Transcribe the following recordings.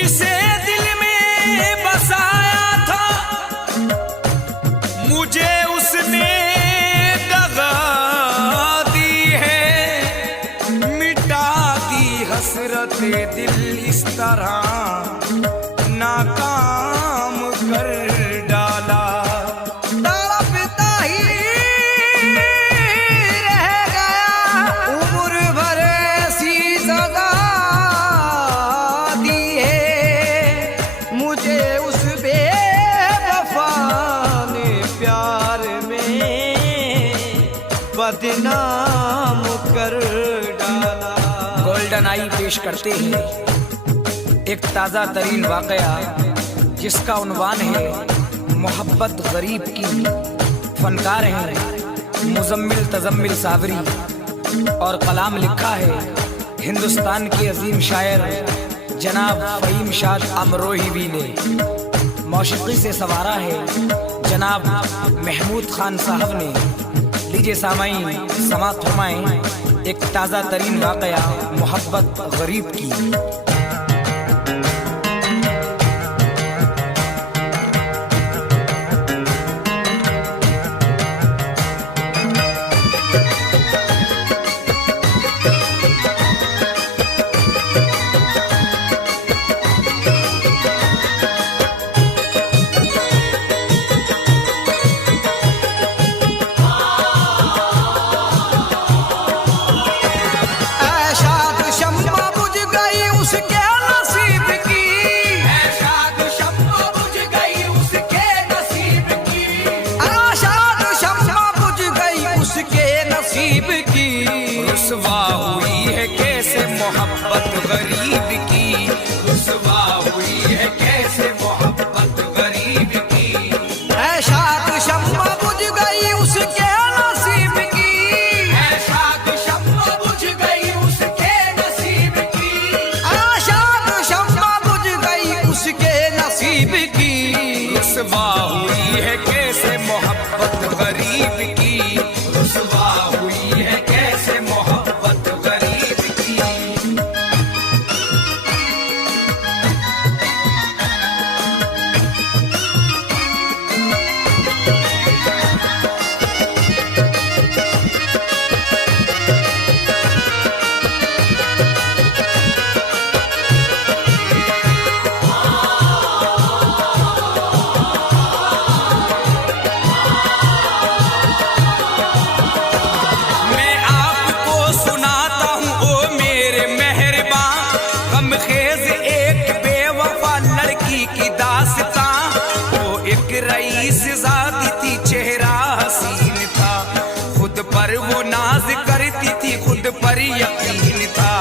जिसे दिल में बसाया था मुझे उसने दगा दी है। मिटा दी हसरते दिल इस तरह नाकाम कर डाला। तड़पता ही रह गया उम्र भर ऐसी सजा दी है मुझे उस बेवफा ने प्यार में बदनाम कर डाला। गोल्डन आई पेश करते हैं एक ताज़ा तरीन वाकया जिसका उन्वान है मोहब्बत गरीब की। फनकार हैं मुजम्मिल तजम्मिल सावरी और कलाम लिखा है हिंदुस्तान के अजीम शायर जनाब फ़हीम शाद अमरोही ने। मौसीकी से सवारा है जनाब महमूद खान साहब ने। लीजिए सामाईन समाअत फरमाएं एक ताज़ा तरीन वाकया मोहब्बत गरीब की। रुसवा हुई है कैसे मोहब्बत गरीब की। रुसवा हुई है कैसे मोहब्बत गरीब की। ऐशाक शम्मा बुझ गई उसके नसीब की। ऐशाक शम्मा बुझ गई उसके नसीब की। ऐशाक शम्मा बुझ गई उसके नसीब की। रुसवा हुई है कैसे मोहब्बत गरीब की। रुसवा हुई है कैसे मोहब्बत गरीब की। रईस ज़ादी थी चेहरा हसीन था खुद पर वो नाज करती थी खुद पर यकीन था।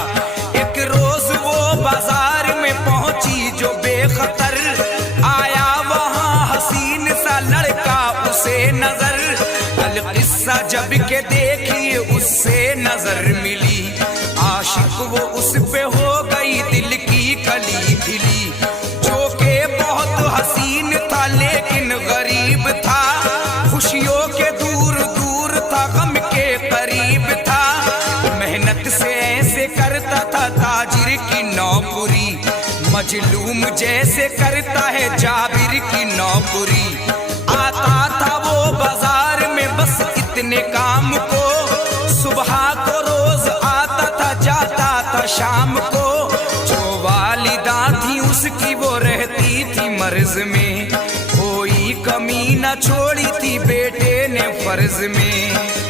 एक रोज वो बाजार में पहुंची जो बेखतर आया वहां हसीन सा लड़का उसे नजर। अल किस्सा जब के देखिए उससे नजर मिली आशिक वो उस पे हो गई दिल की कली खिली। जो के बहुत हसीन था लेकिन गरीब था खुशियों के दूर दूर था गम के करीब था। मेहनत से ऐसे करता था ताजिर की नौकरी मजलूम जैसे करता है जाबिर की नौकरी। आता था वो बाजार में बस इतने काम को सुबह को रोज आता था जाता था शाम को। जो वालिदा थी उसकी वो रहती थी मर्ज में कोई कमी न छोड़ी थी बेटे ने फर्ज में।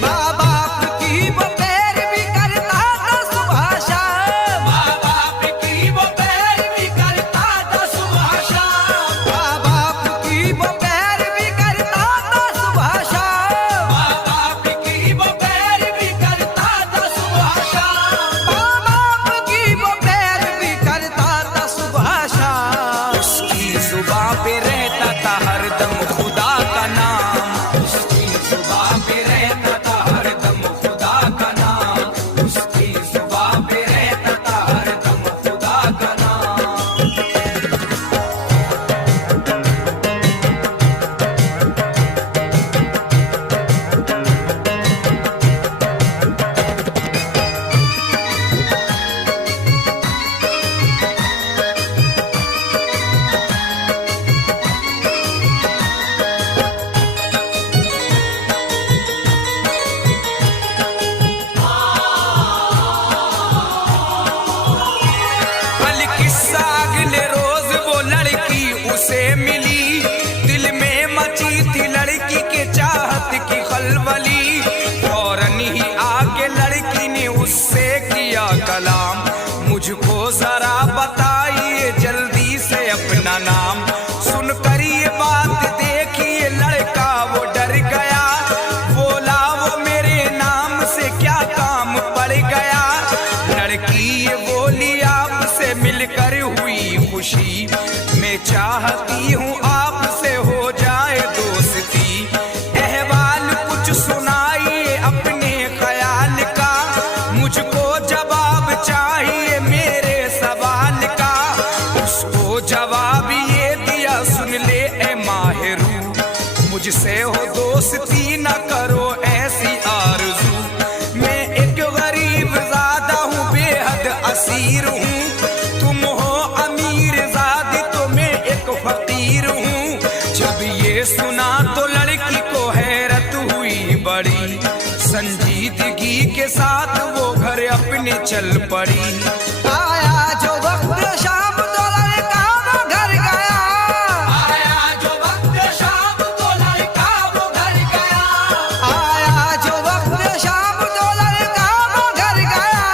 माँ बाप की वो पैरवी करता था सुबह शाम। माँ बाप की वो पैरवी करता था सुबह शाम। माँ बाप की वो पैरवी करता था सुबह शाम। माँ बाप की वो पैरवी करता था सुबह शाम। माँ बाप की वो पैरवी करता था सुबह शाम। उसकी जुबां पे रहता था हरदम खुदा का नाम। उसकी जुबां पे रहता था लड़की ये बोली आपसे मिलकर हुई खुशी, मैं चाहती हूँ आपसे हो जाए दोस्ती। अहवाल कुछ सुनाइए अपने ख्याल का, मुझको जवाब चाहिए मेरे सवाल का। उसको जवाब ये दिया, सुन ले ए माहिरू, मुझसे हो दोस्ती न करो ऐसी आरज़ू। मैं एक गरीब ज़ादा हूँ, बेहद असीर हूँ, तुम हो अमीर ज़ादी तो मैं एक फकीर हूँ। जब ये सुना तो लड़की को हैरत हुई बड़ी, संजीदगी के साथ वो घर अपने चल पड़ी। आया जो वक्त शाम तो लड़का वो घर गया, आया जो वक्त शाम तो लड़का वो घर गया, आया जो वक्त शाम तो लड़का वो घर गया,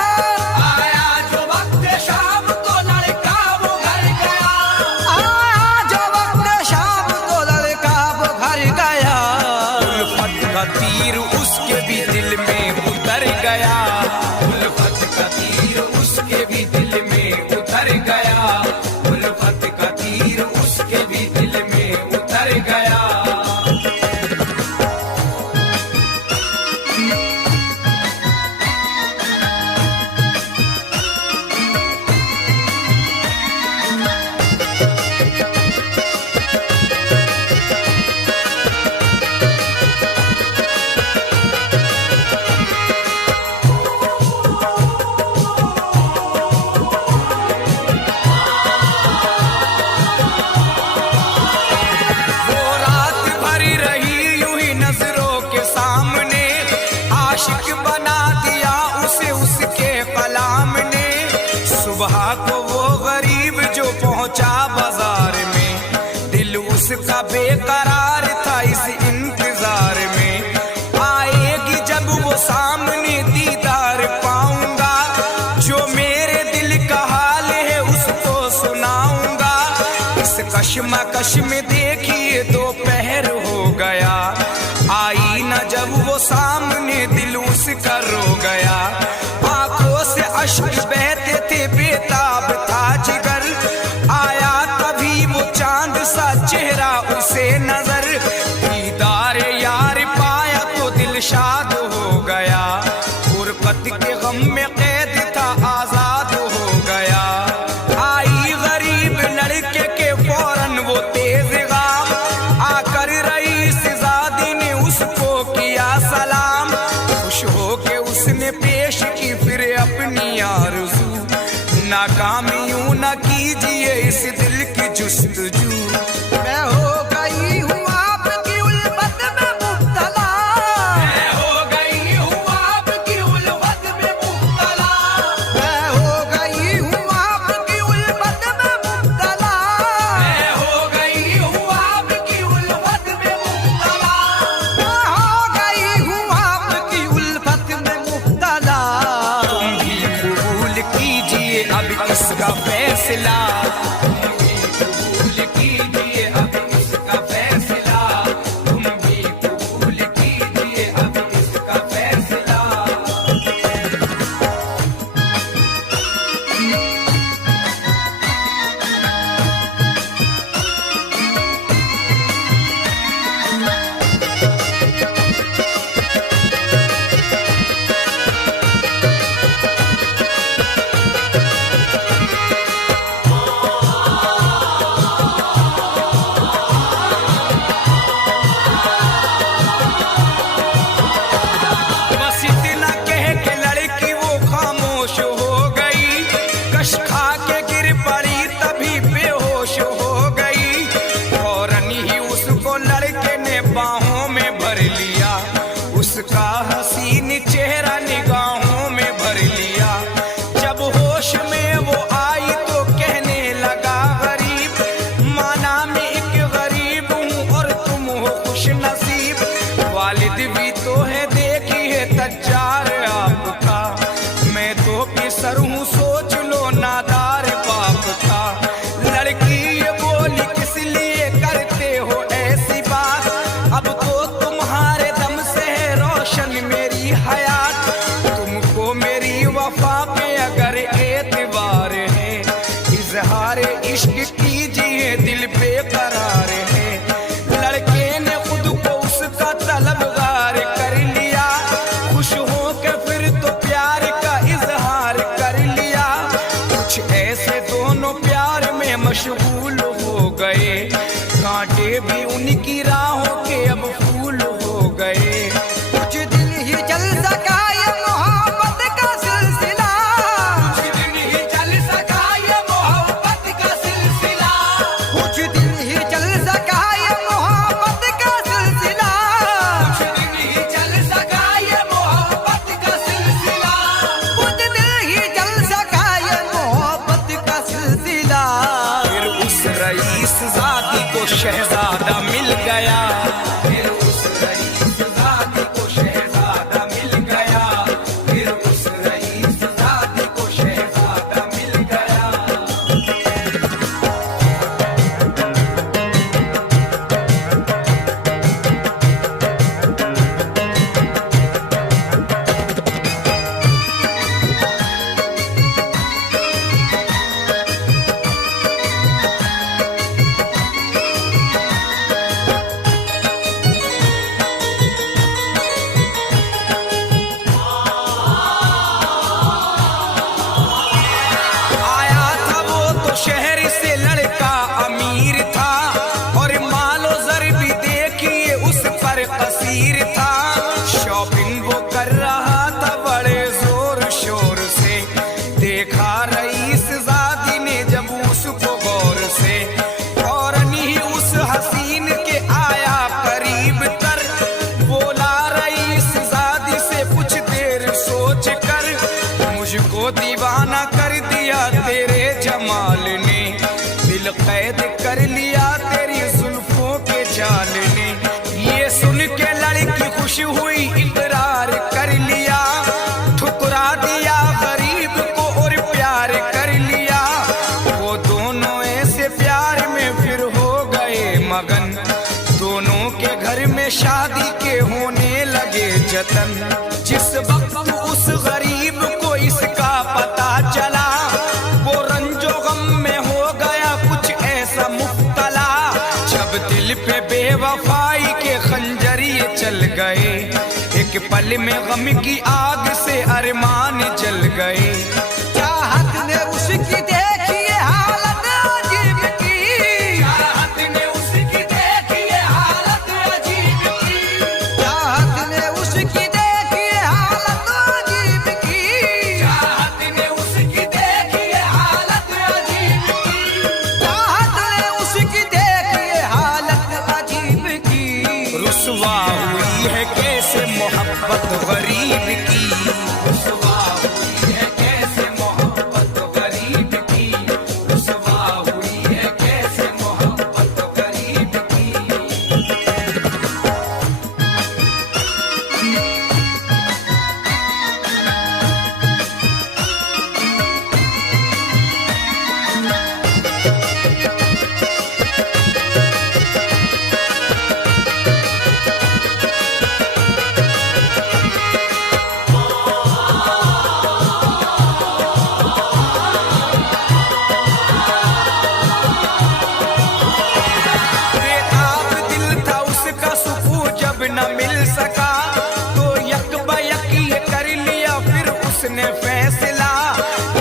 आया जो वक्त शाम तो लड़का वो घर गया, आया जो वक्त शाम तो लड़का वो घर गया। उल्फत का तीर उसके भी दिल में उतर गया, उल्फत का तीर उसके भी दिल में उतर गया, उल्फत का तीर उसके भी दिल में उतर गया। वो रात भरी रही यूं ही नजरों के सामने, आशिक बना दिया उसे उसके कलाम ने। सुबह को वो गरीब जो पहुंचा बाजार में, दिल उसका बेकरार था इस इंतजार में। आएगी जब वो सामने दीदार पाऊंगा, जो मेरे दिल का हाल है उसको सुनाऊंगा। इस कश्मकश में देखिए दोपहर हो गया, आई न जब वो सामने दिल उसका रो गया। आंखों से अश्क बहते थे बेताब था जिगर, आया तभी वो चांद सा चेहरा उसे नजर। दीदार यार पाया तो दिल शाद हो गया, गुरबत के गम में कैद था आजाद हो गया। आई गरीब लड़के के फौरन वो तेज गाम, आकर रईस ज़ादी ने उसको किया सलाम। खुश हो के उसने पेश की फिर अपनी आरज़ू, नाकामियों न कीजिए इस दिल की जुस्तजू। मैं हो गई हूँ आपकी उल्फत में मुब्तला, मैं हो गई हूँ आपकी उल्फत में मुब्तला, मैं हो गई हूँ आपकी उल्फत में मुब्तला, मैं हो गई हूँ आपकी उल्फत में मुब्तला। मैं हो गई हूँ आपकी उल्फत में मुब्तला। तुम भी कबूल कीजिए अब इसका फैसला, तुम भी कबूल कीजिए शहजादा मिल गया, फिर उस रईसजादी को शहजादा मिल गया, फिर उस रईसजादी को शहजादा मिल गया। आया था वो तो शहर से लड़का अमीर था, और मालो जर भी देखिए उस पर कसीर था। शॉपिंग वो कर रहा था बड़े जोर शोर से, देखा रईसजादी ने जब उसको गौर से, फौरन ही उस हसीन के आया करीब तर, बोला रईसजादी से कुछ देर सोच कर, मुझको दीवाना कर दिया तेरे जमाल ने, दिल कैद कर लिया तेरी जुल्फों के जाल ने। ये सुन के लड़की खुश हुई, इकरार कर लिया, ठुकरा दिया गरीब को और प्यार कर लिया। वो दोनों ऐसे प्यार में फिर हो गए मगन, दोनों के घर में शादी के होने लगे जतन। जिस वक्त उस गरीब को इसका पता चला, वो रंजो गम में हो गया कुछ ऐसा मुब्तला। जब दिल पे बेवफाई के खंजरिए चल गए, एक पल में गम की आग से अरमान जल गए। चाहत ने उसकी देखिए हालत अजीब की, चाहत ने उसकी देखिए हालत अजीब की, चाहत ने उसकी देखिए हालत अजीब की, चाहत ने उसकी देखिए हालत अजीब की, चाहत ने उसकी देखिए हालत अजीब की। रुसवा हुई है कैसे मोहब्बत गरीब की, रुसवा हुई है कैसे मोहब्बत गरीब की, रुसवा हुई है कैसे मोहब्बत गरीब की। बेताब दिल था उसका सुकून जब न मिल सका, तो यक बयक ये कर लिया फिर उसने फैसला।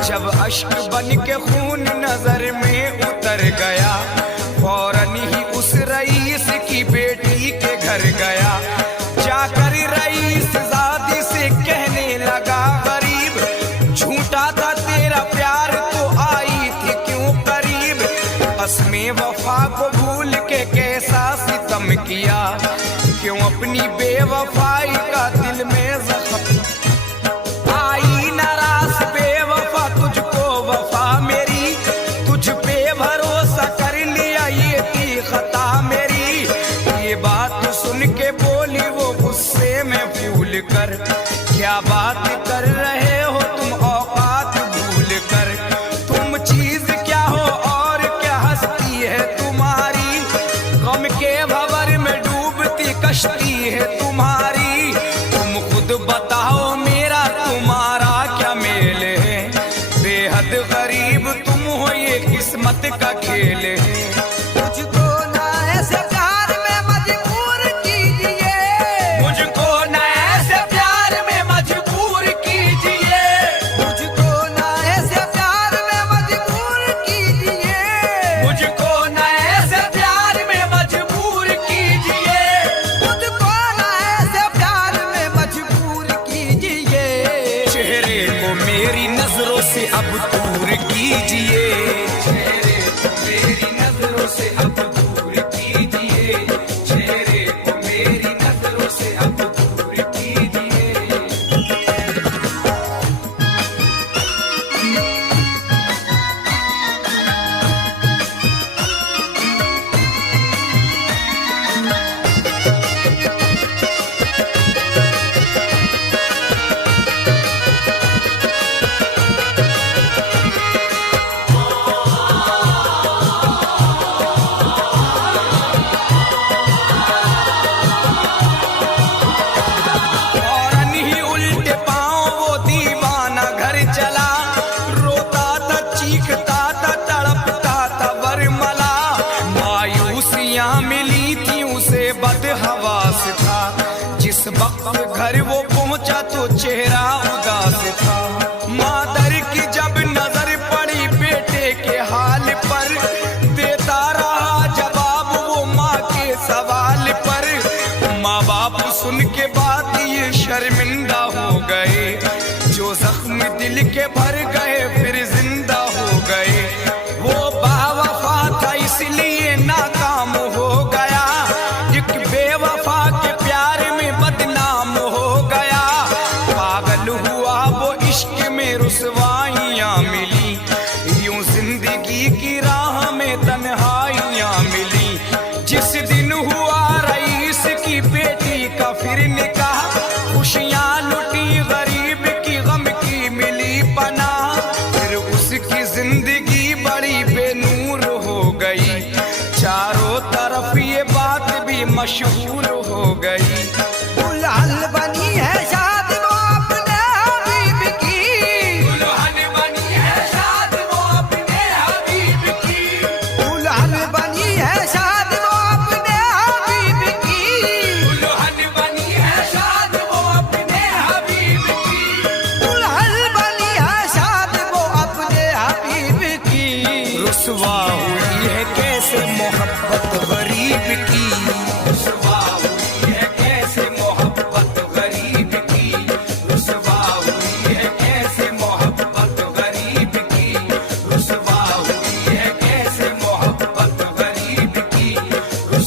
जब अश्क बन के खून नजर में उतर गया, फौरन ही उस रईस की बेटी के घर गया। जाकर रईसजादी से कहने लगा गरीब, झूठा था तेरा प्यार तो आई थी क्यों करीब। कसमे वफा को भूल के कैसा सितम किया, क्यों अपनी बेवफाई का दिल में जख्म। आई नाराज बेवफा तुझको वफा मेरी, तुझ पे भरोसा कर लिया ये थी खता मेरी। ये बात सुन के बोली वो गुस्से में फूल कर, क्या बात कर रहे हो तुम औकात भूल कर। तुम चीज क्या हो और क्या हस्ती है तुम्हारी, गम के भंवर में डूबती कश्ती है तुम्हारी। तुम खुद बताओ मेरा तुम्हारा क्या मेल है, बेहद गरीब तुम हो ये किस्मत का खेल है। मुझको ना ऐसे प्यार में मजबूर कीजिए, मुझको न ऐसे प्यार में मजबूर कीजिए, मुझको ना ऐसे प्यार में मजबूर कीजिए, मुझको न ऐसे प्यार में मजबूर कीजिए, मुझको ना ऐसे प्यार में मजबूर कीजिए। चेहरे को मेरी नजरों से अब दूर कीजिए, चेहरे को मेरी नजरों से अब दूर कीजिए, चेहरे को मेरी नजरों से अब दूर कीजिए। जो जख्म दिल के भर गए फिर जिंदा हो गए। वो बावफा था इसलिए नाकाम हो गया, एक बेवफा के प्यार में बदनाम हो गया। पागल हुआ वो इश्क में रुसवाइयाँ मिली, यूं जिंदगी की राह में तन्हाइयाँ मिली। जिस दिन हुआ रईस की बेटी का फिर निकाह, खुशियाँ लुटी गरीब की गम की मिली पनाह। फिर उसकी जिंदगी बड़ी बेनूर हो गई, चारों तरफ ये बात भी मशहूर